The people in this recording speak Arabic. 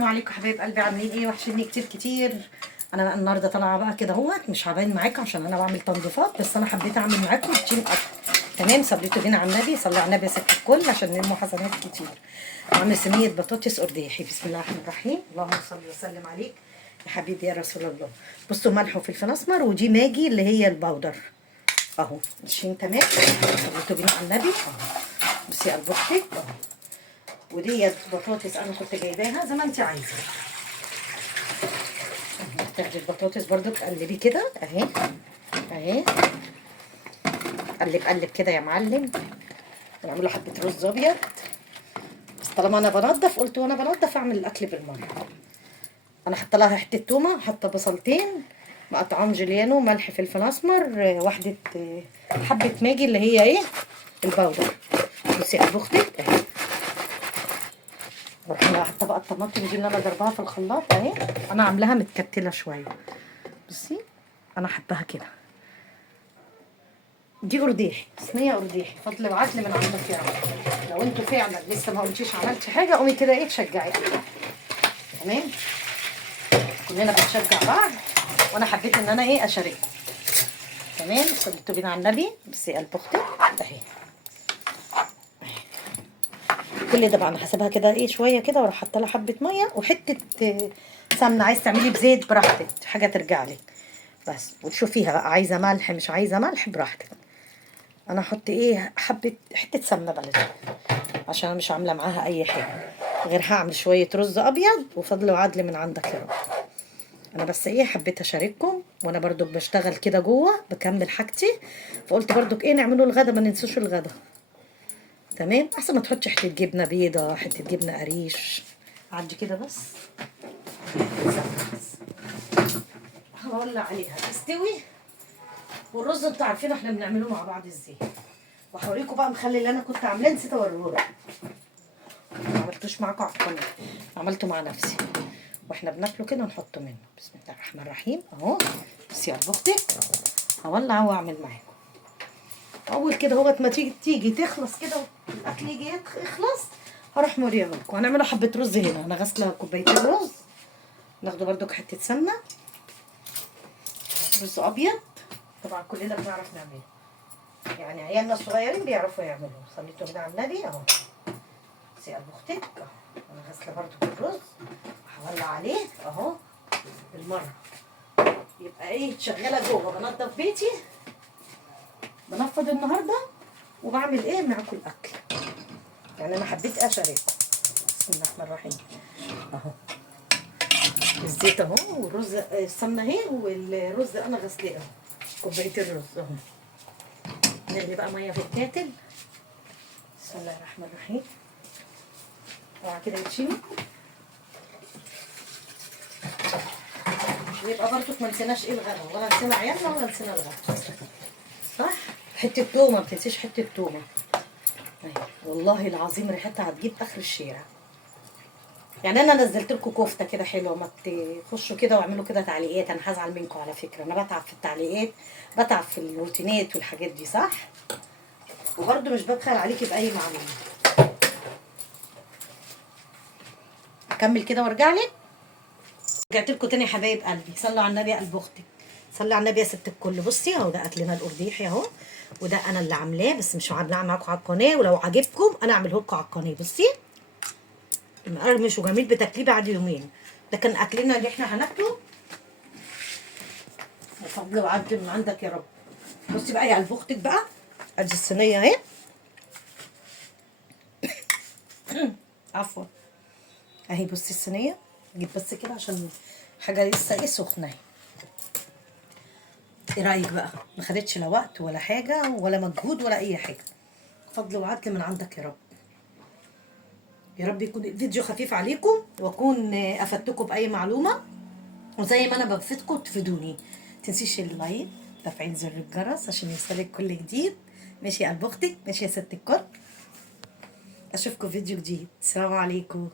السلام عليكم حبايب قلبي، عاملين ايه؟ وحشني كتير كتير. انا بقى النهارده طالعه بقى كده اهوت، مش هبان معاكم عشان انا بعمل تنظيفات، بس انا حبيت اعمل معاكم روتين اكل. تمام، صليتوا بينا على النبي، صلي على النبي يا ست الكل عشان نلموا حسنات كتير. بعمل صينيه بطاطس قرداحي. بسم الله الرحمن الرحيم، اللهم صل وسلم عليك يا حبيبي يا رسول الله. بصوا، ملح وفلفل اسمر، ودي ماجي اللي هي البودر اهو ماشيين. تمام، صليتوا بينا على النبي اهو. بصي قلب اختك اهو، وديت بطاطس انا كنت جايباها زي ما انت عايزه. تاخدي البطاطس برضو تقلبي كده اهي اهي، قلب قلب كده يا معلم، ونعمله حبه رز ابيض. بس طالما انا بنضف قلت وانا بنضف اعمل الاكل بالمره. انا حاطه لها حته تومه، حاطه بصلتين مقطعهم جوليانو، ملح فلفل اسمر، واحده حبه ماجي اللي هي ايه الباودر. بصي قلب اختك اهي. بروح حاطه بقى الطماطم دي اللي انا ضربها في الخلاط اهي. انا عاملاها متكتله شويه، بصي انا حباها كده. دي قرداحي، صينيه قرداحي، فضل وعدل من عندك يا رب. لو انتوا فعلا لسه ما قلتيش عملتي حاجه قومي كده ايه تشجعي. تمام، كلنا بنشجع بعض، وانا حبيت ان انا ايه اشارككم. تمام، صليتوا بينا على النبي. بصي قلب اختك اهي. كل ده بقى انا هسيبها كده ايه شويه كده، واروح حاطه لها حبه ميه وحته سمنه. عايز تعملي بزيت براحتك، حاجه ترجع لك بس، وتشوفيها بقى عايزه ملح مش عايزه ملح براحتك. انا هحط ايه حته سمنه بلدي عشان انا مش عامله معاها اي حاجه غير هعمل شويه رز ابيض وفضل وعدل من عندك يا رب. انا بس ايه حبيت اشارككم، وانا برضو بشتغل كده جوه بكمل حاجتي، فقلت برضو ايه نعملوا الغدا، ما ننسوش الغدا. تمام، احسن ما تحطي حته جبنه بيضه، حته جبنه قريش. عدي كده بس هولع عليها تستوي. والرز انتوا عارفين احنا بنعمله مع بعض ازاي، وهوريكم بقى مخلي اللي انا كنت عاملاه نسيت اوريهولكم. ما عملتوش معاكم على القناه، عملته مع نفسي، واحنا بناكله كده نحطه منه. بسم الله الرحمن الرحيم اهو. بصي يا اختك هولع واعمل معاكم. اول كده هو ما تيجي تخلص كده الاكل يجي يخلص، هروح موريها لكم. هنعمله حبه رز هنا، انا غاسله كوبايتين رز. ناخده برضو حته سمنه، رز ابيض طبعا كلنا بنعرف نعمله، يعني عيالنا الصغيرين بيعرفوا يعملوا. صليتوا كده على النبي اهو. بصي قلب اختك اهو، انا غاسله برضو الرز هولع عليه اهو بالمره. يبقى ايه شغاله جوه بنضف بيتي، بنفض النهارده وبعمل ايه معاكم الاكل. يعني انا حبيت اشارككم. بسم الله الرحمن الرحيم اهو. الزيت اهو، والرز السمنه اهي، والرز انا غسلاه اهو كوبايتين الرز اهو. نرمي بقى ميه في الكاتل. بسم الله الرحمن الرحيم. اوعى كده يتشيلوا، ويبقى برضو ما نسيناش ايه الغدا، ولا نسينا عيالنا ولا نسينا الغدا. صح، حته تومه ما تنسيش حته تومه اهي. والله العظيم ريحتها هتجيب اخر الشارع. يعني انا نزلت لكم كفته كده حلوه، ما تخشوا كده واعملوا كده تعليقات. انا هزعل منكم على فكره، انا بتعب في التعليقات، بتعب في الروتينات والحاجات دي صح، وبرده مش ببخل عليكي باي معلومه. اكمل كده وارجع لك. رجعت لكم تاني يا حبايب قلبي. صلوا على النبي يا قلب اختك، صلي على النبي يا ست الكل. بصي اهو ده اكلنا القرديحي اهو، وده انا اللي عاملاه، بس مش عاملاه معاكم على القناه، ولو عجبكم انا اعمله لكم على القناه. بصي مقرمش وجميل، بتاكليه بعد يومين. ده كان اكلنا اللي احنا هناكله بفضل وعدل من عندك يا رب. بصي بقى يا قلب اختك بقى، ادي الصينيه اهي. عفوا اهي، بصي الصينيه جيب بس كده عشان حاجه لسه ايه سخنه اهي. ايه رايك بقى؟ ما خدتش لا وقت ولا حاجه ولا مجهود ولا اي حاجه، فضل وعدل من عندك يا رب. يا رب يكون الفيديو خفيف عليكم، واكون افدتكم باي معلومه، وزي ما انا بفيدكم تفيدوني. متنسيش اللايك، تفعيل زر الجرس عشان يوصلك كل جديد. ماشي يا قلب اختك، ماشي يا ست الكل. اشوفكم فيديو جديد. السلام عليكم.